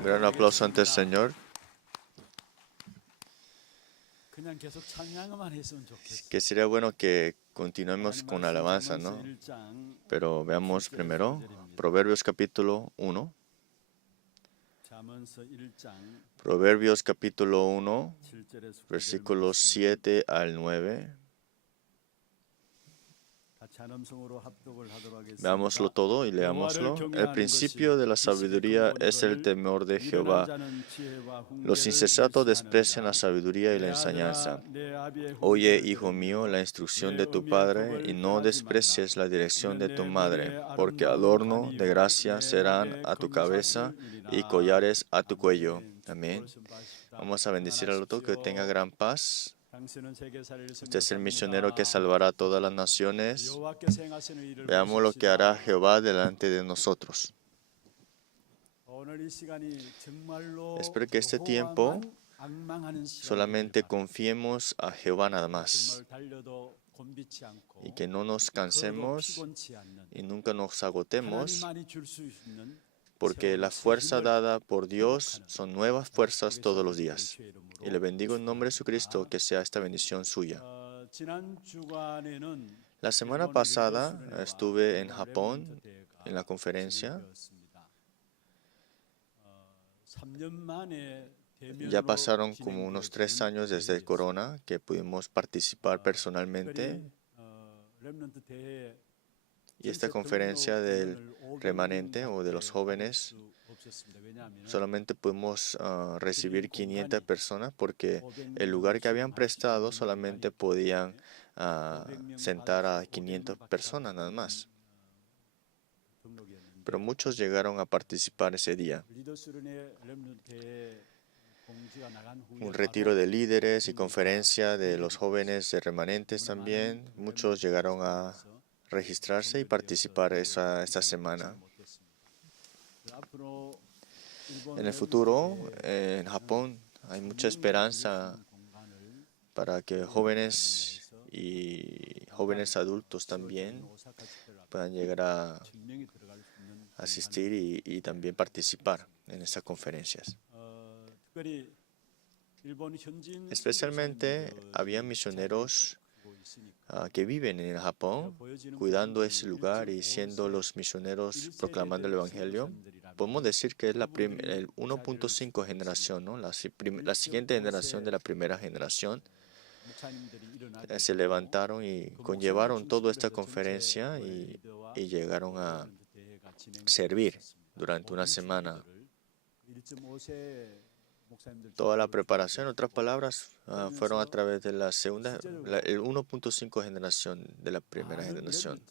Un gran aplauso ante el Señor. Que sería bueno que continuemos con alabanza, ¿no? Pero veamos primero Proverbios capítulo 1. Proverbios capítulo 1, versículos 7 al 9. Veámoslo todo y leámoslo. El principio de la sabiduría es el temor de Jehová. Los insensatos desprecian la sabiduría y la enseñanza. Oye, hijo mío, la instrucción de tu padre, y no desprecies la dirección de tu madre, porque adorno de gracia serán a tu cabeza y collares a tu cuello. Amén. Vamos a bendecir al otro, que tenga gran paz. Usted es el misionero que salvará a todas las naciones. Veamos lo que hará Jehová delante de nosotros. Espero que este tiempo solamente confiemos a Jehová nada más, y que no nos cansemos y nunca nos agotemos, porque la fuerza dada por Dios son nuevas fuerzas todos los días. Y le bendigo en nombre de Jesucristo, que sea esta bendición suya. La semana pasada estuve en Japón en la conferencia. Ya pasaron como unos 3 años desde el Corona que pudimos participar personalmente. Y esta conferencia del remanente o de los jóvenes, solamente pudimos recibir 500 personas porque el lugar que habían prestado solamente podían sentar a 500 personas nada más. Pero muchos llegaron a participar ese día. Un retiro de líderes y conferencia de los jóvenes de remanentes también. Muchos llegaron a registrarse y participar esta semana. En el futuro, en Japón, hay mucha esperanza para que jóvenes y jóvenes adultos también puedan llegar a asistir y también participar en estas conferencias. Especialmente había misioneros que viven en Japón, cuidando ese lugar y siendo los misioneros proclamando el Evangelio. Podemos decir que es el 1.5 generación, ¿no? La siguiente generación de la primera generación. Se levantaron y conllevaron toda esta conferencia y llegaron a servir durante una semana. Toda la preparación, en otras palabras, fueron a través de la segunda, el 1.5 generación de la primera generación.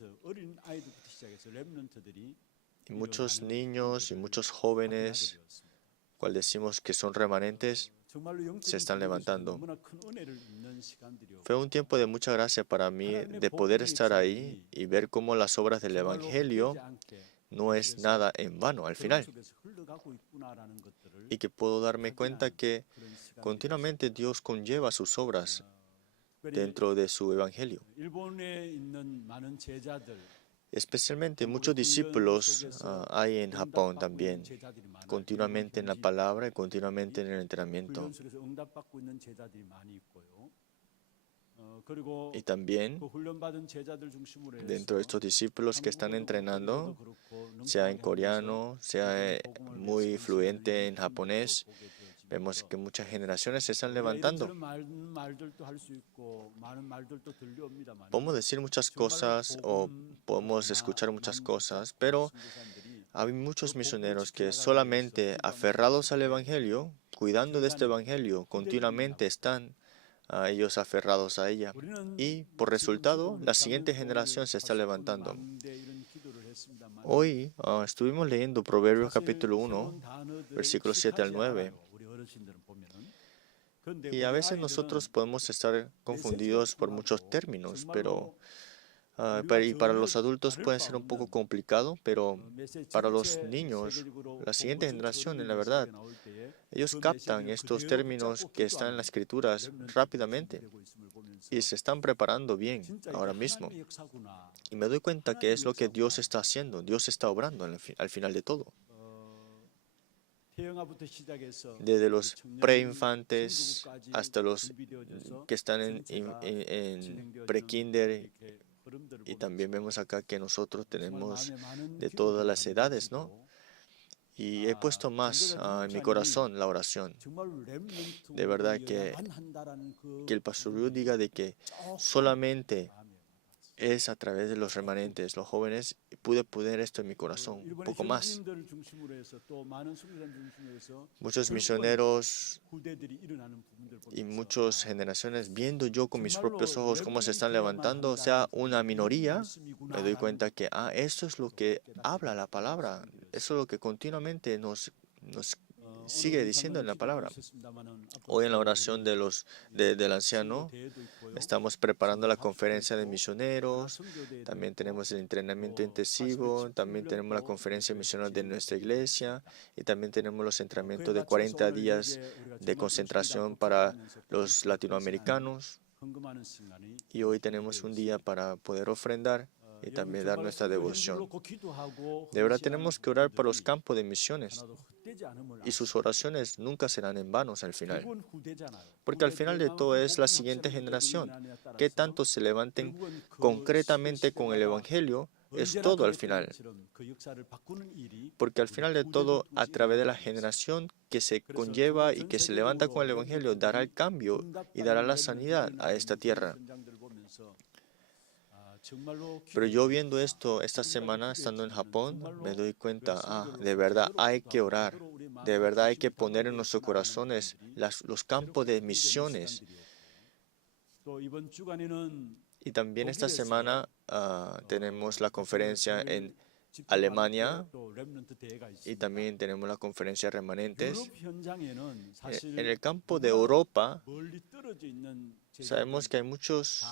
Y muchos niños y muchos jóvenes, cual decimos que son remanentes, se están levantando. Fue un tiempo de mucha gracia para mí de poder estar ahí y ver cómo las obras del Evangelio no es nada en vano al final. Y que puedo darme cuenta que continuamente Dios conlleva sus obras dentro de su Evangelio. Especialmente muchos discípulos hay en Japón también, continuamente en la palabra y continuamente en el entrenamiento. Y también dentro de estos discípulos que están entrenando, sea en coreano, sea muy fluente en japonés, vemos que muchas generaciones se están levantando. Podemos decir muchas cosas o podemos escuchar muchas cosas, pero hay muchos misioneros que solamente aferrados al Evangelio, cuidando de este Evangelio, continuamente están ellos aferrados a ella. Y por resultado, la siguiente generación se está levantando. Hoy estuvimos leyendo Proverbios capítulo 1, versículos 7 al 9. Y a veces nosotros podemos estar confundidos por muchos términos, pero y para los adultos puede ser un poco complicado, pero para los niños, la siguiente generación, en la verdad, ellos captan estos términos que están en las Escrituras rápidamente y se están preparando bien ahora mismo. Y me doy cuenta que es lo que Dios está haciendo, Dios está obrando al final de todo. desde los preinfantes hasta los que están en pre-kinder. Y también vemos acá que nosotros tenemos de todas las edades, ¿no? Y he puesto más en mi corazón la oración. De verdad que el pastor Yu diga de que solamente es a través de los remanentes, los jóvenes, pude poner esto en mi corazón, un poco más. Muchos misioneros y muchas generaciones, viendo yo con mis propios ojos cómo se están levantando, o sea, una minoría, me doy cuenta que, eso es lo que habla la palabra, eso es lo que continuamente nos sigue diciendo en la palabra. Hoy en la oración del anciano estamos preparando la conferencia de misioneros, también tenemos el entrenamiento intensivo, también tenemos la conferencia misionera de nuestra iglesia y también tenemos los entrenamientos de 40 días de concentración para los latinoamericanos. Y hoy tenemos un día para poder ofrendar y también dar nuestra devoción. De verdad tenemos que orar por los campos de misiones y sus oraciones nunca serán en vanos al final. Porque al final de todo es la siguiente generación. Que tanto se levanten concretamente con el Evangelio es todo al final. Porque al final de todo, a través de la generación que se conlleva y que se levanta con el Evangelio, dará el cambio y dará la sanidad a esta tierra. Pero yo viendo esto esta semana, estando en Japón, me doy cuenta, de verdad hay que orar, de verdad hay que poner en nuestros corazones los campos de misiones. Y también esta semana tenemos la conferencia en Alemania y también tenemos la conferencia de remanentes. En el campo de Europa, sabemos que hay muchos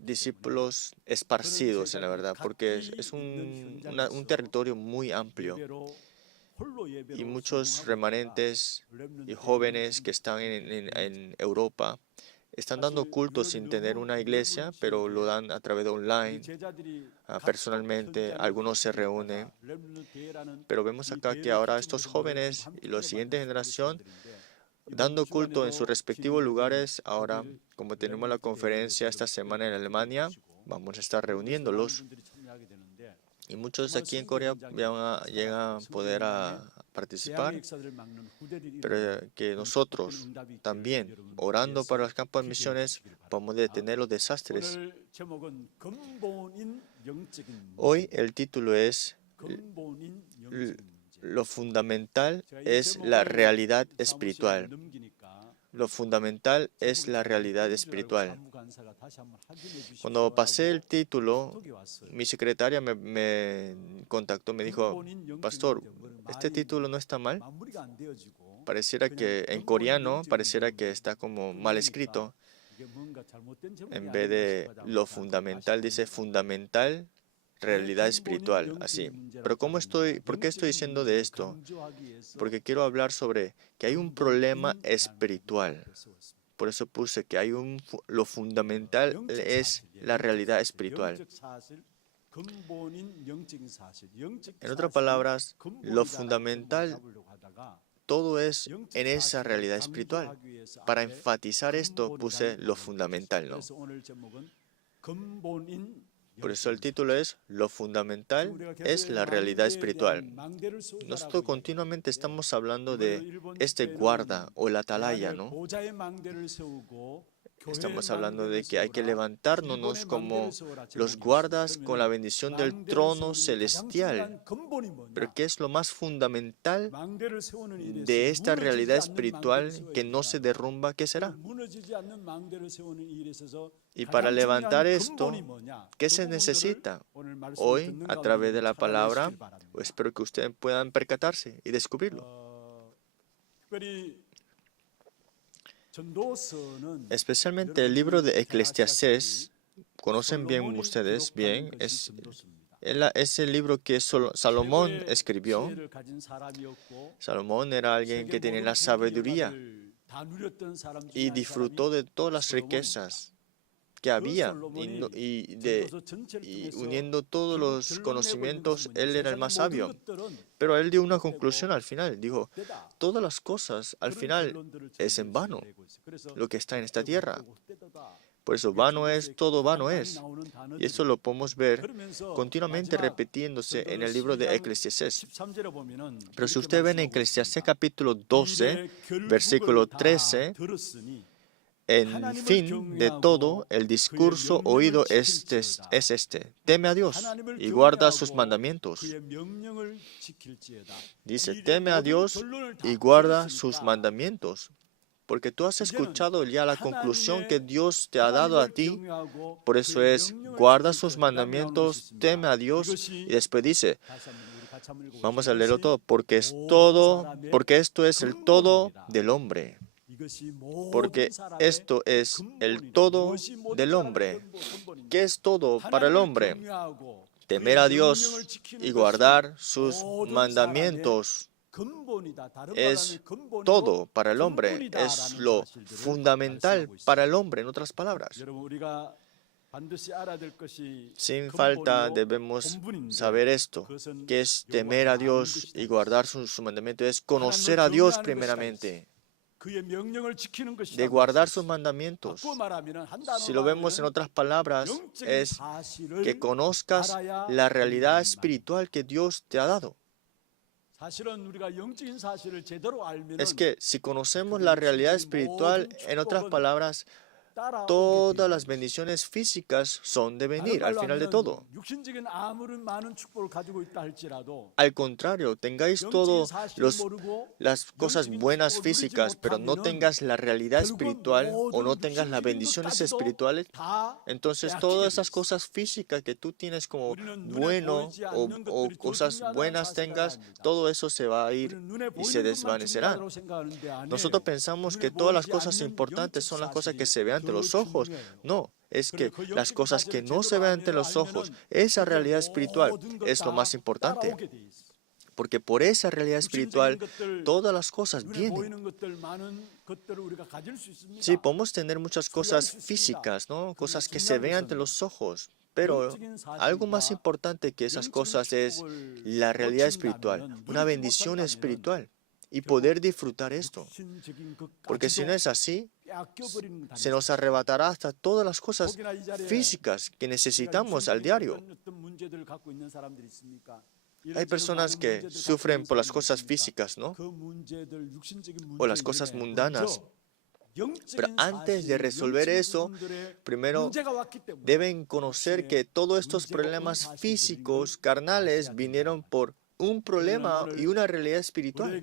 discípulos esparcidos en la verdad, porque es un territorio muy amplio y muchos remanentes y jóvenes que están en Europa están dando culto sin tener una iglesia, pero lo dan a través de online, personalmente, algunos se reúnen. Pero vemos acá que ahora estos jóvenes y la siguiente generación dando culto en sus respectivos lugares. Ahora, como tenemos la conferencia esta semana en Alemania, vamos a estar reuniéndolos. Y muchos aquí en Corea llegan a poder participar, pero que nosotros también, orando para los campos de misiones, vamos a detener los desastres. Hoy el título es lo fundamental es la realidad espiritual. Lo fundamental es la realidad espiritual. Cuando pasé el título, mi secretaria me contactó, me dijo, pastor, este título no está mal. Pareciera que en coreano, pareciera que está como mal escrito. En vez de lo fundamental, dice fundamental realidad espiritual, así. Pero ¿por qué estoy diciendo de esto? Porque quiero hablar sobre que hay un problema espiritual. Por eso puse que lo fundamental es la realidad espiritual. En otras palabras, lo fundamental, todo es en esa realidad espiritual. Para enfatizar esto puse lo fundamental, ¿no? Por eso el título es lo fundamental es la realidad espiritual. Nosotros continuamente estamos hablando de este guarda o la atalaya, ¿no? Estamos hablando de que hay que levantarnos como los guardas con la bendición del trono celestial. Pero ¿qué es lo más fundamental de esta realidad espiritual que no se derrumba? ¿Qué será? Y para levantar esto, ¿qué se necesita? Hoy, a través de la palabra, espero que ustedes puedan percatarse y descubrirlo. Especialmente el libro de Eclesiastés, conocen bien ustedes, bien, es el libro que Salomón escribió. Salomón era alguien que tenía la sabiduría y disfrutó de todas las riquezas. que había y uniendo todos los conocimientos, él era el más sabio. Pero él dio una conclusión al final. Dijo, todas las cosas al final es en vano lo que está en esta tierra. Por eso vano es, todo vano es. Y eso lo podemos ver continuamente repitiéndose en el libro de Eclesiastés. Pero si usted ve en Eclesiastés capítulo 12, versículo 13, en fin de todo, el discurso oído es este. Teme a Dios y guarda sus mandamientos. Dice, teme a Dios y guarda sus mandamientos. Porque tú has escuchado ya la conclusión que Dios te ha dado a ti. Por eso es, guarda sus mandamientos, teme a Dios. Y después dice, vamos a leerlo todo, porque esto es el todo del hombre. Porque esto es el todo del hombre. ¿Qué es todo para el hombre? Temer a Dios y guardar sus mandamientos. Es todo para el hombre, es lo fundamental para el hombre, en otras palabras. Sin falta debemos saber esto, que es temer a Dios y guardar sus mandamientos, es conocer a Dios primeramente, de guardar sus mandamientos. Si lo vemos en otras palabras, es que conozcas la realidad espiritual que Dios te ha dado. Es que si conocemos la realidad espiritual, en otras palabras, todas las bendiciones físicas son de venir al final de todo. Al contrario, tengáis todas las cosas buenas físicas, pero no tengas la realidad espiritual o no tengas las bendiciones espirituales, entonces todas esas cosas físicas que tú tienes como bueno o cosas buenas tengas, todo eso se va a ir y se desvanecerá. Nosotros pensamos que todas las cosas importantes son las cosas que se ven ante los ojos. No, es que las cosas que no se ven ante los ojos, esa realidad espiritual es lo más importante. Porque por esa realidad espiritual, todas las cosas vienen. Sí, podemos tener muchas cosas físicas, ¿no? Cosas que se ven ante los ojos. Pero algo más importante que esas cosas es la realidad espiritual, una bendición espiritual. Y poder disfrutar esto. Porque si no es así, se nos arrebatará hasta todas las cosas físicas que necesitamos al diario. Hay personas que sufren por las cosas físicas, ¿no? O las cosas mundanas. Pero antes de resolver eso, primero deben conocer que todos estos problemas físicos, carnales, vinieron por un problema y una realidad espiritual.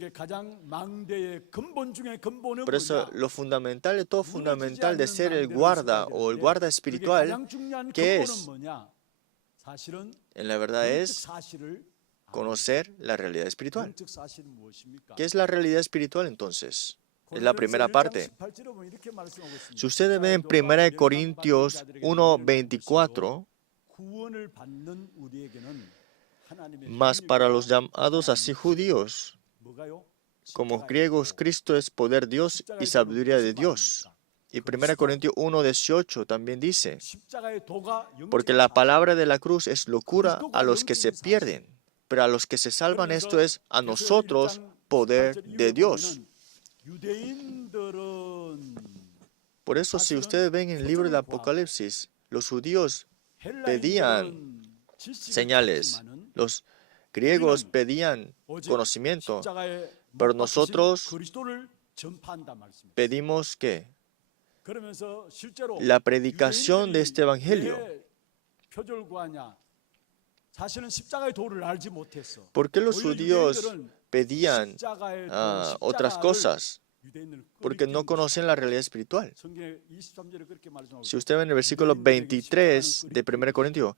Por eso lo fundamental de todo, fundamental de ser el guarda o el guarda espiritual, ¿qué es? En la verdad es conocer la realidad espiritual. ¿Qué es la realidad espiritual entonces? Es la primera parte. Si ustedes ven en 1 Corintios 1:24, mas para los llamados así judíos como griegos, Cristo es poder de Dios y sabiduría de Dios. Y 1 Corintios 1:18 también dice, porque la palabra de la cruz es locura a los que se pierden, pero a los que se salvan esto es a nosotros poder de Dios. Por eso si ustedes ven en el libro del Apocalipsis, los judíos pedían señales, los griegos pedían conocimiento, pero nosotros pedimos ¿qué? La predicación de este evangelio. ¿Por qué los judíos pedían otras cosas? Porque no conocen la realidad espiritual. Si usted ve en el versículo 23 de 1 Corintios,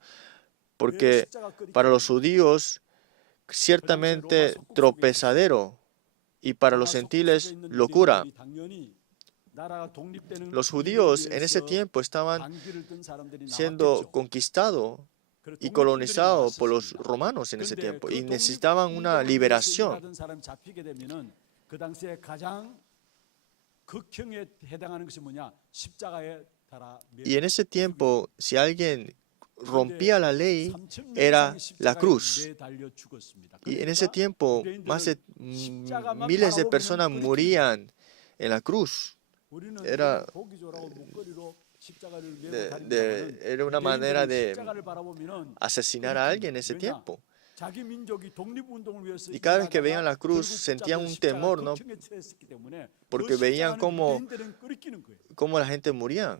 porque para los judíos ciertamente tropezadero y para los gentiles locura. Los judíos en ese tiempo estaban siendo conquistados y colonizados por los romanos en ese tiempo y necesitaban una liberación. Y en ese tiempo, si alguien rompía la ley, era la cruz. Y en ese tiempo, más de miles de personas morían en la cruz. Era una manera de asesinar a alguien en ese tiempo. Y cada vez que veían la cruz sentían un temor, ¿no? Porque veían cómo la gente moría.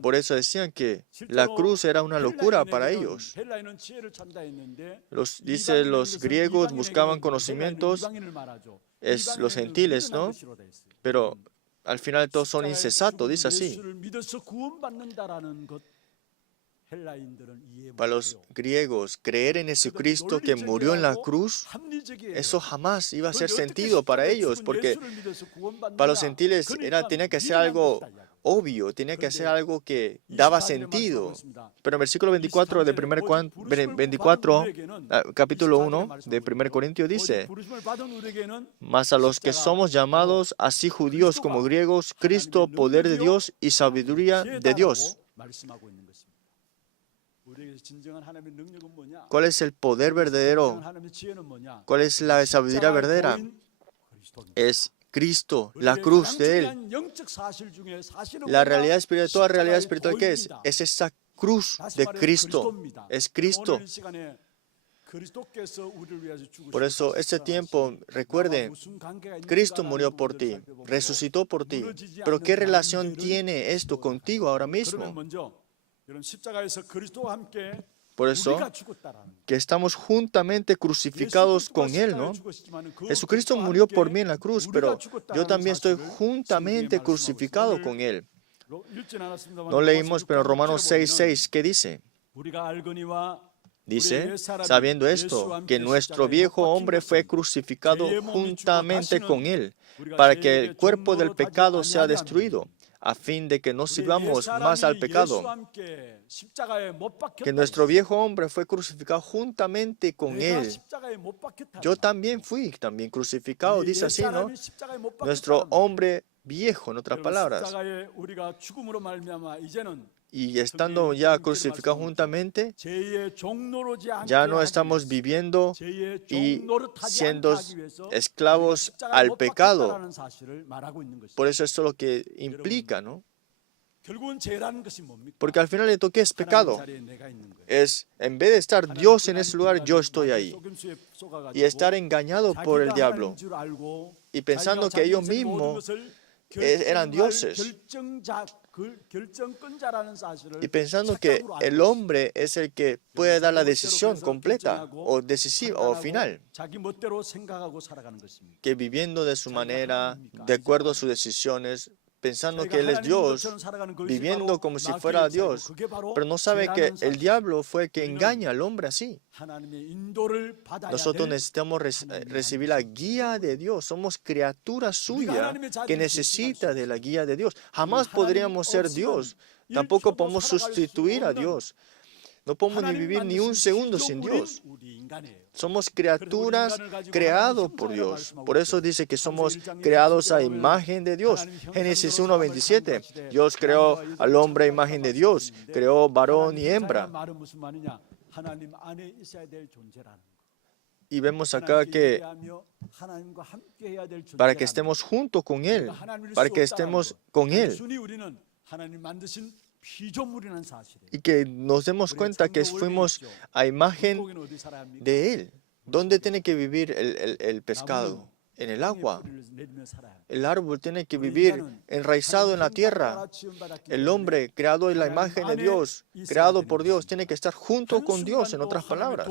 Por eso decían que la cruz era una locura para ellos. Dice, los griegos buscaban conocimientos, los gentiles, ¿no? Pero al final todos son insensatos, dice así. Para los griegos, creer en Jesucristo que murió en la cruz, eso jamás iba a hacer sentido para ellos, porque para los gentiles tenía que ser algo obvio, tenía que ser algo que daba sentido. Pero en versículo 24 de capítulo 1 de 1 Corintios dice, mas a los que somos llamados, así judíos como griegos, Cristo, poder de Dios y sabiduría de Dios. ¿Cuál es el poder verdadero? ¿Cuál es la sabiduría verdadera? Es Cristo, la cruz de Él. La realidad espiritual, toda realidad espiritual, ¿qué es? Es esa cruz de Cristo. Es Cristo. Por eso, este tiempo, recuerden, Cristo murió por ti, resucitó por ti. Pero ¿qué relación tiene esto contigo ahora mismo? Por eso, que estamos juntamente crucificados con Él, ¿no? Jesucristo murió por mí en la cruz, pero yo también estoy juntamente crucificado con Él. No leímos, pero Romanos 6:6, ¿qué dice? Dice, sabiendo esto, que nuestro viejo hombre fue crucificado juntamente con Él, para que el cuerpo del pecado sea destruido, a fin de que no sirvamos más al pecado. Que nuestro viejo hombre fue crucificado juntamente con Él. Yo también fui crucificado, dice así, ¿no? Nuestro hombre viejo, en otras palabras. Y estando ya crucificados juntamente, ya no estamos viviendo y siendo esclavos al pecado. Por eso esto es lo que implica, ¿no? Porque al final de todo, ¿qué es pecado? Es, en vez de estar Dios en ese lugar, yo estoy ahí. Y estar engañado por el diablo. Y pensando que ellos mismos eran dioses. Y pensando que el hombre es el que puede dar la decisión completa o decisiva o final. Que viviendo de su manera, de acuerdo a sus decisiones, pensando que Él es Dios, viviendo como si fuera Dios, pero no sabe que el diablo fue el que engaña al hombre así. Nosotros necesitamos recibir la guía de Dios. Somos criaturas suyas que necesitan de la guía de Dios. Jamás podríamos ser Dios. Tampoco podemos sustituir a Dios. No podemos ni vivir ni un segundo sin Dios. Somos criaturas creadas por Dios. Por eso dice que somos creados a imagen de Dios. Génesis 1:27. Dios creó al hombre a imagen de Dios. Creó varón y hembra. Y vemos acá que para que estemos juntos con Él, para que estemos con Él, y que nos demos cuenta que fuimos a imagen de Él. ¿Dónde tiene que vivir el pescado? En el agua. El árbol tiene que vivir enraizado en la tierra. El hombre, creado en la imagen de Dios, creado por Dios, tiene que estar junto con Dios, en otras palabras.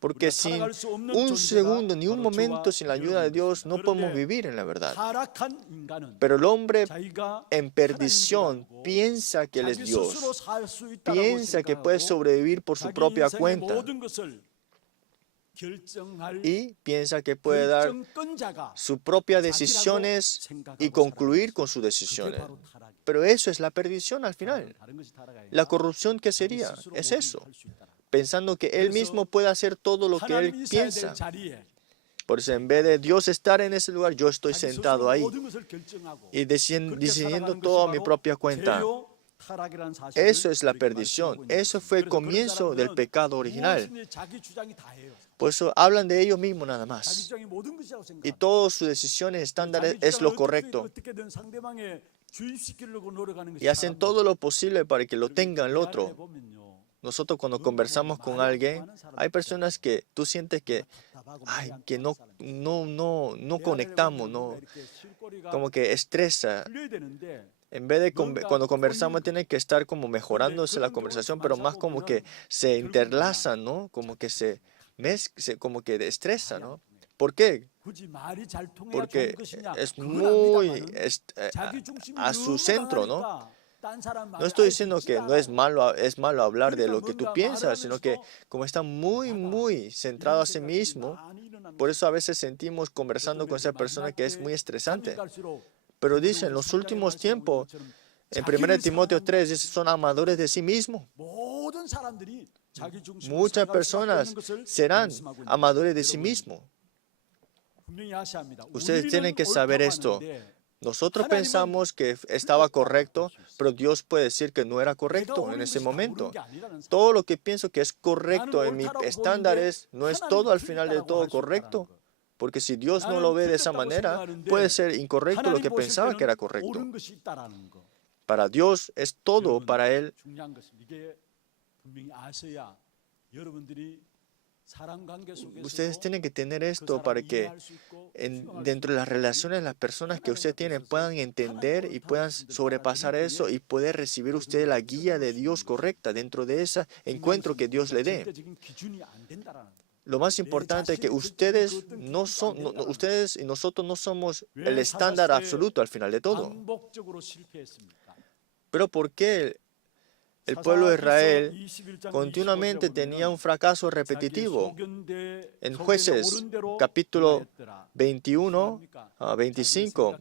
Porque sin un segundo, ni un momento sin la ayuda de Dios, no podemos vivir en la verdad. Pero el hombre en perdición piensa que Él es Dios. Piensa que puede sobrevivir por su propia cuenta. Y piensa que puede dar sus propias decisiones y concluir con sus decisiones. Pero eso es la perdición al final. La corrupción, ¿qué sería? Es eso. Pensando que él mismo puede hacer todo lo que él piensa. Por eso, en vez de Dios estar en ese lugar, yo estoy sentado ahí y decidiendo todo a mi propia cuenta. Eso es la perdición. Eso fue el comienzo del pecado original. Por eso hablan de ellos mismos nada más. Y todas sus decisiones estándares es lo correcto. Y hacen todo lo posible para que lo tengan el otro. Nosotros cuando conversamos con alguien, hay personas que tú sientes que no conectamos, como que estresa. En vez de cuando conversamos tiene que estar como mejorándose la conversación, pero más como que se interlazan, ¿no? Como que como que estresa, ¿no? ¿Por qué? Porque es muy a su centro, ¿no? No estoy diciendo que no es malo hablar de lo que tú piensas, sino que como está muy centrado a sí mismo, por eso a veces sentimos conversando con esa persona que es muy estresante. Pero dice, en los últimos tiempos, en 1 Timoteo 3, dice, son amadores de sí mismos. Muchas personas serán amadores de sí mismos. Ustedes tienen que saber esto. Nosotros pensamos que estaba correcto, pero Dios puede decir que no era correcto en ese momento. Todo lo que pienso que es correcto en mis estándares no es todo al final de todo correcto. Porque si Dios no lo ve de esa manera, puede ser incorrecto lo que pensaba que era correcto. Para Dios es todo para Él. Ustedes tienen que tener esto para que dentro de las relaciones, las personas que ustedes tienen puedan entender y puedan sobrepasar eso y poder recibir ustedes la guía de Dios correcta dentro de ese encuentro que Dios le dé. Lo más importante es que ustedes y nosotros no somos el estándar absoluto al final de todo. Pero ¿por qué el pueblo de Israel continuamente tenía un fracaso repetitivo? En Jueces, capítulo 21 a 25,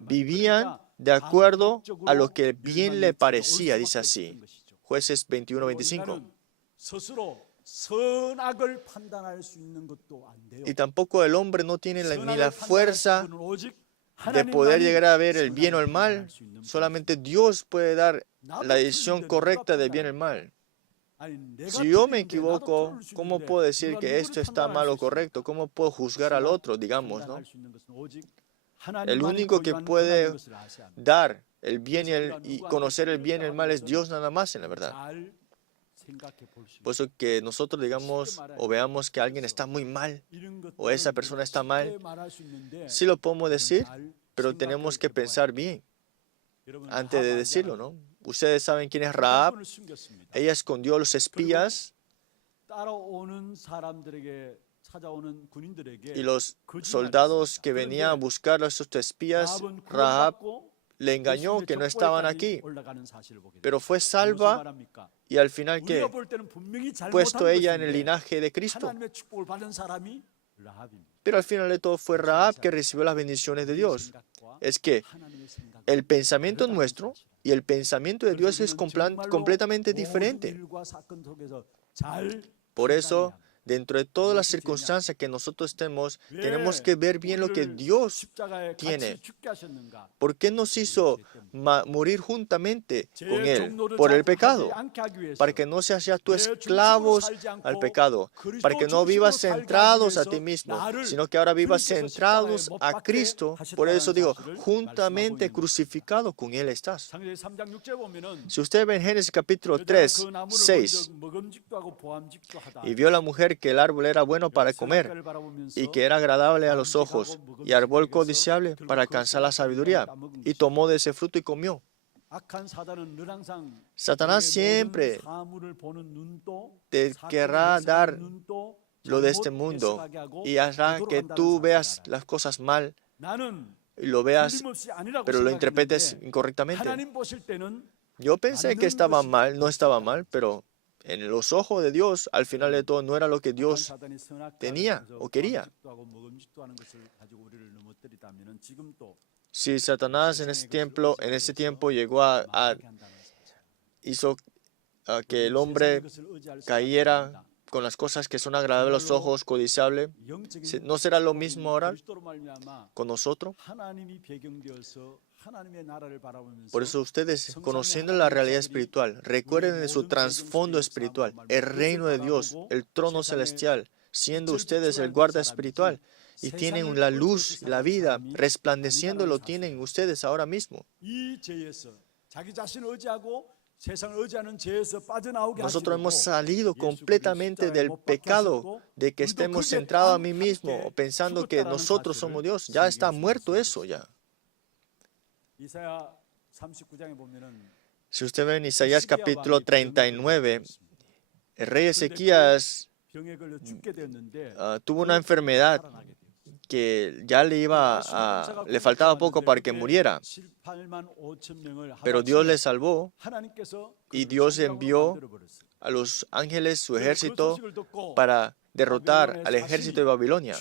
vivían de acuerdo a lo que bien le parecía, dice así. Jueces 21, 25. Y tampoco el hombre no tiene ni la fuerza de poder llegar a ver el bien o el mal. Solamente Dios puede dar la decisión correcta de bien o el mal. Si yo me equivoco, ¿cómo puedo decir que esto está mal o correcto? ¿Cómo puedo juzgar al otro, digamos, ¿no? El único que puede dar el bien y conocer el bien y el mal es Dios nada más, en la verdad. Por eso que nosotros digamos o veamos que alguien está muy mal o esa persona está mal, sí lo podemos decir, pero tenemos que pensar bien antes de decirlo, ¿no? Ustedes saben quién es Rahab. Ella escondió a los espías y los soldados que venían a buscar a esos espías. Rahab le engañó que no estaban aquí, pero fue salva y al final que puesto ella en el linaje de Cristo. Pero al final de todo fue Rahab que recibió las bendiciones de Dios. Es que el pensamiento nuestro y el pensamiento de Dios es completamente diferente. Por eso, dentro de todas las circunstancias que nosotros estemos, tenemos que ver bien lo que Dios tiene. ¿Por qué nos hizo morir juntamente con Él? Por el pecado. Para que no seas ya tú esclavos al pecado. Para que no vivas centrados a ti mismo, sino que ahora vivas centrados a Cristo. Por eso digo, juntamente crucificado con Él estás. Si usted ve en Génesis capítulo 3, 6, y vio la mujer que el árbol era bueno para comer y que era agradable a los ojos y árbol codiciable para alcanzar la sabiduría, y tomó de ese fruto y comió. Satanás siempre te querrá dar lo de este mundo y hará que tú veas las cosas mal y lo veas, pero lo interpretes incorrectamente. Yo pensé que estaba mal, no estaba mal, pero en los ojos de Dios, al final de todo, no era lo que Dios tenía o quería. Si Satanás en ese tiempo llegó hizo que el hombre cayera con las cosas que son agradables a los ojos, codiciables. ¿No será lo mismo ahora con nosotros? Por eso ustedes, conociendo la realidad espiritual, recuerden de su trasfondo espiritual, el reino de Dios, el trono celestial, siendo ustedes el guarda espiritual, y tienen la luz, la vida, resplandeciendo lo tienen ustedes ahora mismo. Nosotros hemos salido completamente del pecado de que estemos centrados a mí mismo o pensando que nosotros somos Dios. Ya está muerto eso ya. Si usted ve en Isaías capítulo 39, el rey Ezequías tuvo una enfermedad que ya le faltaba poco para que muriera. Pero Dios le salvó y Dios envió a los ángeles, su ejército, para derrotar al ejército de Babilonia.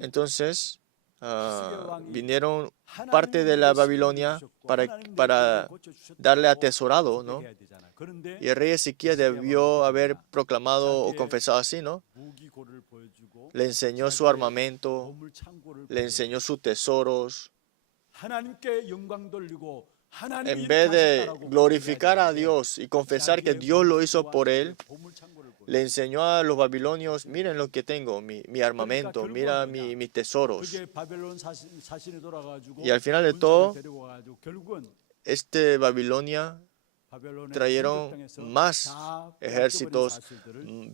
Entonces, vinieron parte de la Babilonia para darle atesorado, ¿no? Y el rey Ezequías debió haber proclamado o confesado así, ¿no? Le enseñó su armamento, le enseñó sus tesoros. En vez de glorificar a Dios y confesar que Dios lo hizo por él, le enseñó a los babilonios: miren lo que tengo, mi armamento, mira mis tesoros. Y al final de todo, Babilonia trajeron más ejércitos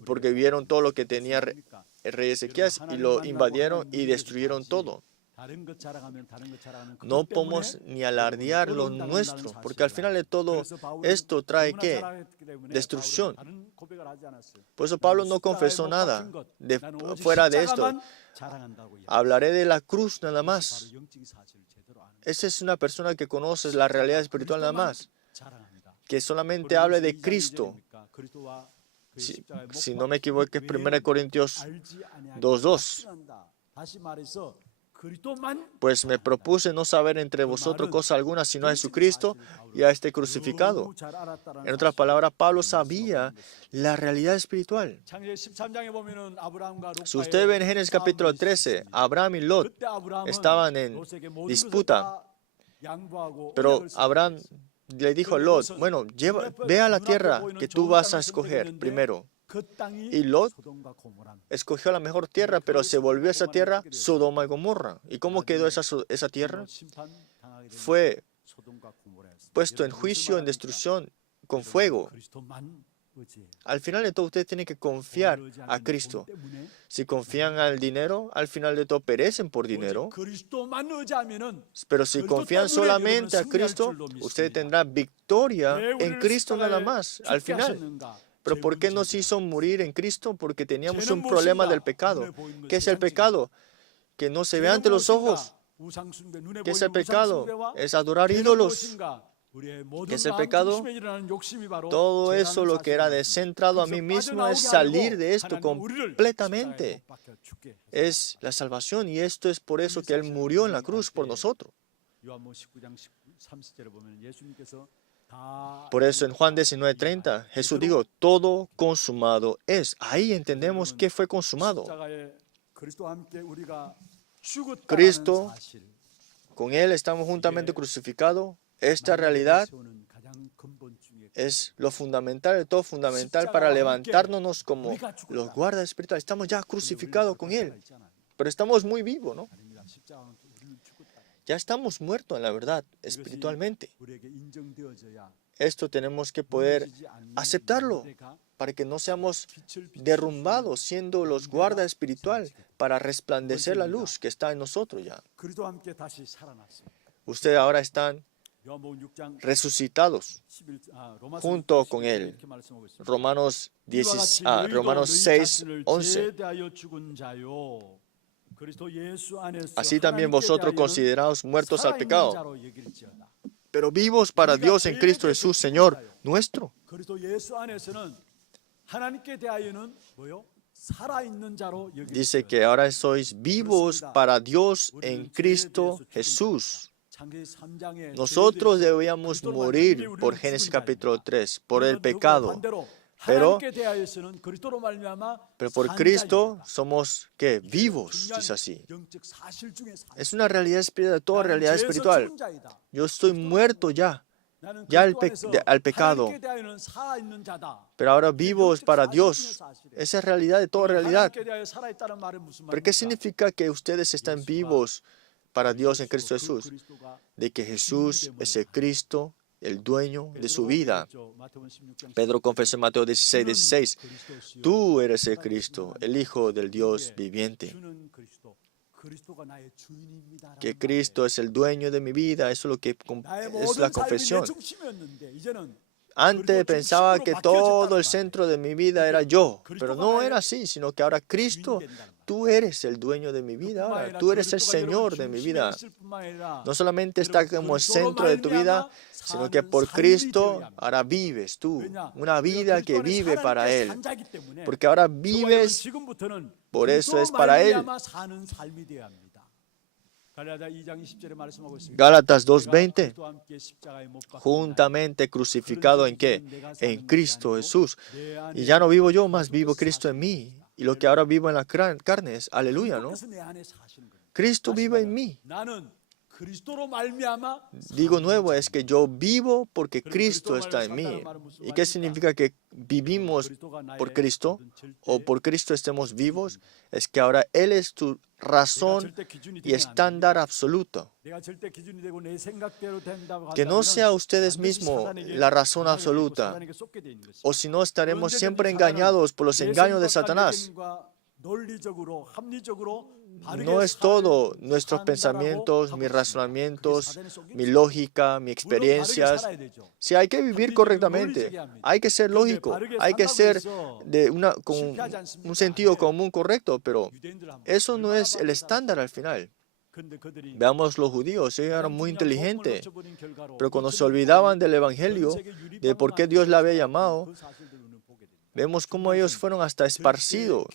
porque vieron todo lo que tenía el rey Ezequías y lo invadieron y destruyeron todo. No podemos ni alardear lo nuestro, porque al final de todo esto trae ¿qué? Destrucción. Por eso Pablo no confesó nada fuera de esto. Hablaré de la cruz nada más. Esa es una persona que conoce la realidad espiritual nada más, que solamente hable de Cristo. Si no me equivoco, es 1 Corintios 2:2. Pues me propuse no saber entre vosotros cosa alguna sino a Jesucristo y a este crucificado. En otras palabras, Pablo sabía la realidad espiritual. Si usted ve en Génesis capítulo 13, Abraham y Lot estaban en disputa, pero Abraham le dijo a Lot: bueno, ve a la tierra que tú vas a escoger primero. Y Lot escogió la mejor tierra, pero se volvió esa tierra Sodoma y Gomorra. ¿Y cómo quedó esa tierra? Fue puesto en juicio, en destrucción, con fuego. Al final de todo, ustedes tienen que confiar a Cristo. Si confían al dinero, al final de todo perecen por dinero. Pero si confían solamente a Cristo, ustedes tendrán victoria en Cristo nada más, al final. ¿Pero por qué nos hizo morir en Cristo? Porque teníamos un problema del pecado. ¿Qué es el pecado? Que no se ve ante los ojos. ¿Qué es el pecado? Es adorar ídolos. ¿Qué es el pecado? Todo eso, lo que era descentrado a mí mismo, es salir de esto completamente. Es la salvación, y esto es por eso que Él murió en la cruz por nosotros. Por eso en Juan 19:30 Jesús dijo: todo consumado es. Ahí entendemos que fue consumado. Cristo, con Él estamos juntamente crucificados. Esta realidad es lo fundamental de todo, fundamental para levantarnos como los guardas espirituales. Estamos ya crucificados con Él, pero estamos muy vivos, ¿no? Ya estamos muertos en la verdad, espiritualmente. Esto tenemos que poder aceptarlo para que no seamos derrumbados siendo los guardas espirituales para resplandecer la luz que está en nosotros ya. Ustedes ahora están resucitados junto con Él. Romanos 6:11. Así también vosotros consideraos muertos al pecado, pero vivos para Dios en Cristo Jesús, Señor nuestro. Dice que ahora sois vivos para Dios en Cristo Jesús. Nosotros debíamos morir por Génesis capítulo 3, por el pecado. Pero por Cristo somos, ¿qué? Vivos, dice así. Es una realidad espiritual, toda realidad espiritual. Yo estoy muerto ya al pecado. Pero ahora vivos para Dios. Esa es realidad de toda realidad. ¿Pero qué significa que ustedes están vivos para Dios en Cristo Jesús? De que Jesús es el Cristo, el dueño de su vida. Pedro confesó en Mateo 16:16, tú eres el Cristo, el Hijo del Dios viviente. Que Cristo es el dueño de mi vida, eso es lo que es la confesión. Antes pensaba que todo el centro de mi vida era yo, pero no era así, sino que ahora Cristo, tú eres el dueño de mi vida, ahora tú eres el Señor de mi vida. No solamente está como el centro de tu vida, sino que por Cristo ahora vives tú, una vida que vive para Él. Porque ahora vives, por eso es para Él. Gálatas 2:20, juntamente crucificado ¿en qué? En Cristo Jesús. Y ya no vivo yo, más vivo Cristo en mí. Y lo que ahora vivo en la carne es, aleluya, ¿no? Cristo vive en mí. Digo nuevo, es que yo vivo porque Cristo está en mí. ¿Y qué significa que vivimos por Cristo o por Cristo estemos vivos? Es que ahora Él es tu razón y estándar absoluto. Que no sea ustedes mismos la razón absoluta, o si no estaremos siempre engañados por los engaños de Satanás. No es todo nuestros pensamientos, mis razonamientos, mi lógica, mis experiencias. Sí, hay que vivir correctamente, hay que ser lógico, hay que ser con un sentido común correcto, pero eso no es el estándar al final. Veamos los judíos, ellos eran muy inteligentes, pero cuando se olvidaban del Evangelio, de por qué Dios le había llamado, vemos cómo ellos fueron hasta esparcidos.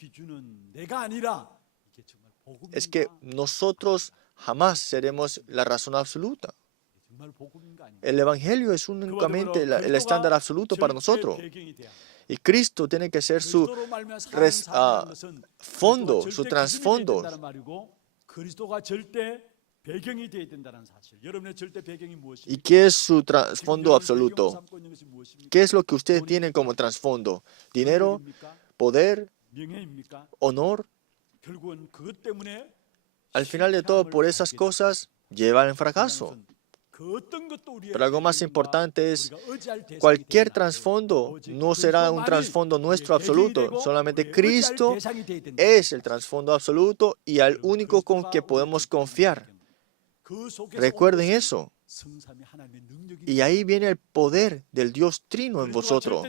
Es que nosotros jamás seremos la razón absoluta. El Evangelio es únicamente el estándar absoluto para nosotros. Y Cristo tiene que ser su fondo, su trasfondo. ¿Y qué es su trasfondo absoluto? ¿Qué es lo que ustedes tienen como trasfondo? ¿Dinero? ¿Poder? ¿Honor? Al final de todo, por esas cosas llevan al fracaso. Pero algo más importante es, cualquier trasfondo no será un trasfondo nuestro absoluto. Solamente Cristo es el trasfondo absoluto y al único con que podemos confiar. Recuerden eso. Y ahí viene el poder del Dios Trino en vosotros.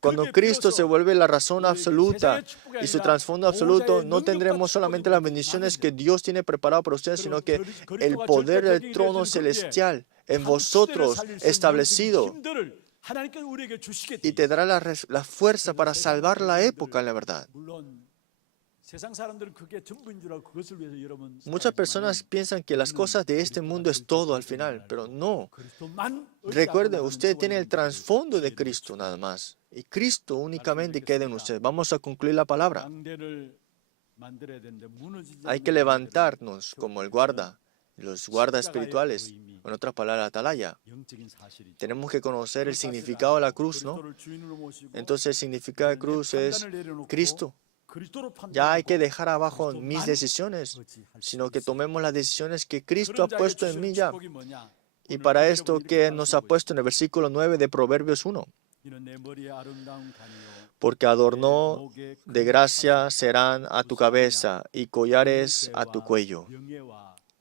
Cuando Cristo se vuelve la razón absoluta y su trasfondo absoluto, no tendremos solamente las bendiciones que Dios tiene preparado para ustedes, sino que el poder del trono celestial en vosotros establecido, y te dará la fuerza para salvar la época, en la verdad. Muchas personas piensan que las cosas de este mundo es todo al final, pero no. Recuerden, usted tiene el trasfondo de Cristo nada más. Y Cristo únicamente queda en usted. Vamos a concluir la palabra. Hay que levantarnos como el guarda, los guardas espirituales. En otras palabras, atalaya. Tenemos que conocer el significado de la cruz, ¿no? Entonces el significado de la cruz es Cristo. Ya hay que dejar abajo mis decisiones, sino que tomemos las decisiones que Cristo ha puesto en mí ya. Y para esto, ¿qué nos ha puesto en el versículo 9 de Proverbios 1? Porque adorno de gracia serán a tu cabeza y collares a tu cuello.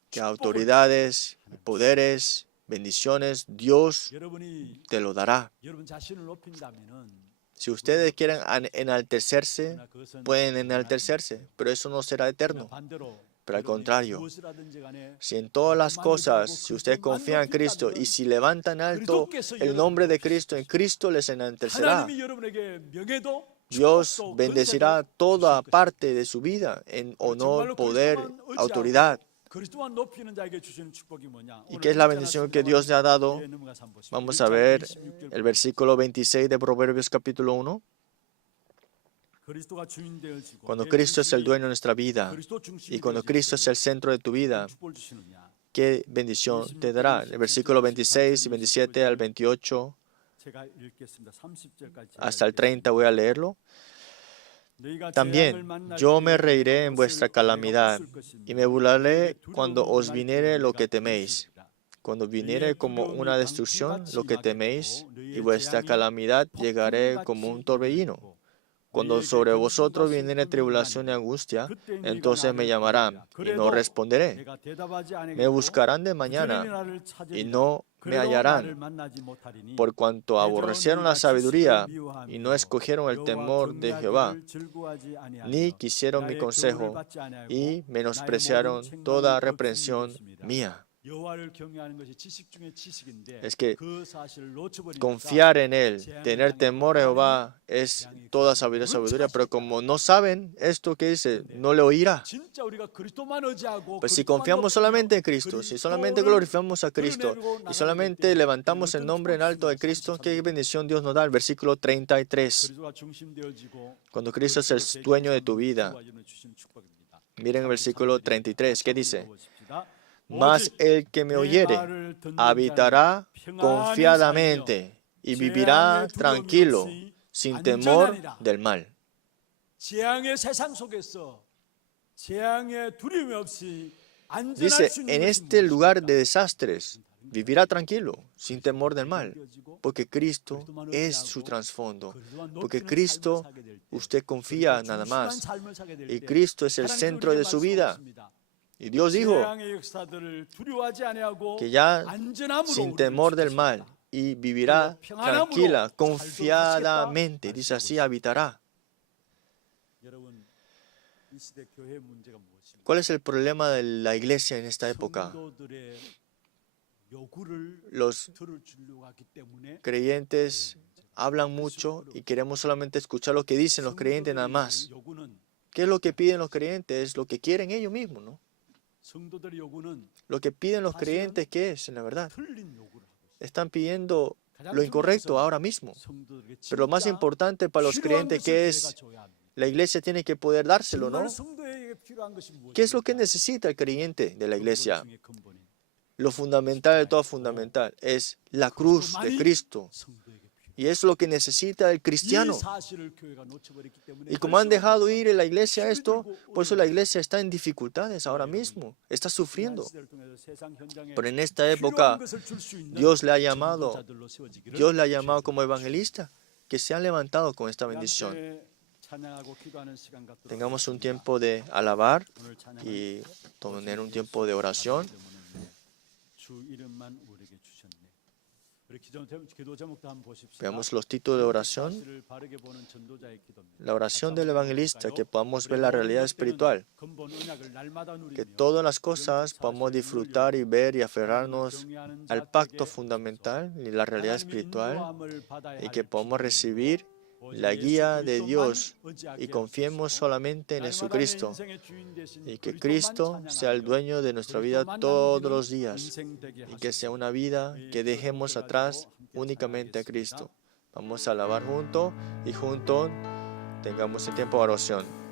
Que autoridades, poderes, bendiciones, Dios te lo dará. Si ustedes quieren enaltecerse, pueden enaltecerse, pero eso no será eterno. Pero al contrario, si en todas las cosas, si ustedes confían en Cristo y si levantan alto el nombre de Cristo, en Cristo les enaltecerá. Dios bendecirá toda parte de su vida en honor, poder, autoridad. ¿Y qué es la bendición que Dios le ha dado? Vamos a ver el versículo 26 de Proverbios capítulo 1. Cuando Cristo es el dueño de nuestra vida y cuando Cristo es el centro de tu vida, ¿qué bendición te dará? El versículo 26 y 27 al 28 hasta el 30 voy a leerlo. También yo me reiré en vuestra calamidad y me burlaré cuando os viniere lo que teméis. Cuando viniere como una destrucción lo que teméis y vuestra calamidad llegaré como un torbellino. Cuando sobre vosotros viniere tribulación y angustia, entonces me llamarán y no responderé. Me buscarán de mañana y no me hallarán, por cuanto aborrecieron la sabiduría y no escogieron el temor de Jehová, ni quisieron mi consejo y menospreciaron toda reprensión mía. Es que confiar en Él, tener temor a Jehová es toda sabiduría, pero como no saben esto que dice, no le oirá. Pues si confiamos solamente en Cristo, si solamente glorificamos a Cristo y solamente levantamos el nombre en alto de Cristo, qué bendición Dios nos da. El versículo 33. Cuando Cristo es el dueño de tu vida. Miren el versículo 33, ¿qué dice? Mas el que me oyere habitará confiadamente y vivirá tranquilo, sin temor del mal. Dice, en este lugar de desastres, vivirá tranquilo, sin temor del mal, porque Cristo es su trasfondo, porque Cristo, usted confía nada más, y Cristo es el centro de su vida. Y Dios dijo que ya sin temor del mal y vivirá tranquila, confiadamente, dice así, habitará. ¿Cuál es el problema de la iglesia en esta época? Los creyentes hablan mucho y queremos solamente escuchar lo que dicen los creyentes nada más. ¿Qué es lo que piden los creyentes? Es lo que quieren ellos mismos, ¿no? Lo que piden los creyentes, ¿qué es? En la verdad, están pidiendo lo incorrecto ahora mismo. Pero lo más importante para los creyentes, ¿qué es? La iglesia tiene que poder dárselo, ¿no? ¿Qué es lo que necesita el creyente de la iglesia? Lo fundamental de todo fundamental es la cruz de Cristo. Y es lo que necesita el cristiano. Y como han dejado ir en la iglesia esto, por eso la iglesia está en dificultades ahora mismo. Está sufriendo. Pero en esta época, Dios le ha llamado como evangelista, que se han levantado con esta bendición. Tengamos un tiempo de alabar y tener un tiempo de oración. Veamos los títulos de oración. La oración del evangelista, que podamos ver la realidad espiritual. Que todas las cosas podamos disfrutar y ver y aferrarnos al pacto fundamental y la realidad espiritual. Y que podamos recibir la guía de Dios y confiemos solamente en Jesucristo y que Cristo sea el dueño de nuestra vida todos los días y que sea una vida que dejemos atrás únicamente a Cristo. Vamos a alabar juntos y juntos tengamos el tiempo de oración.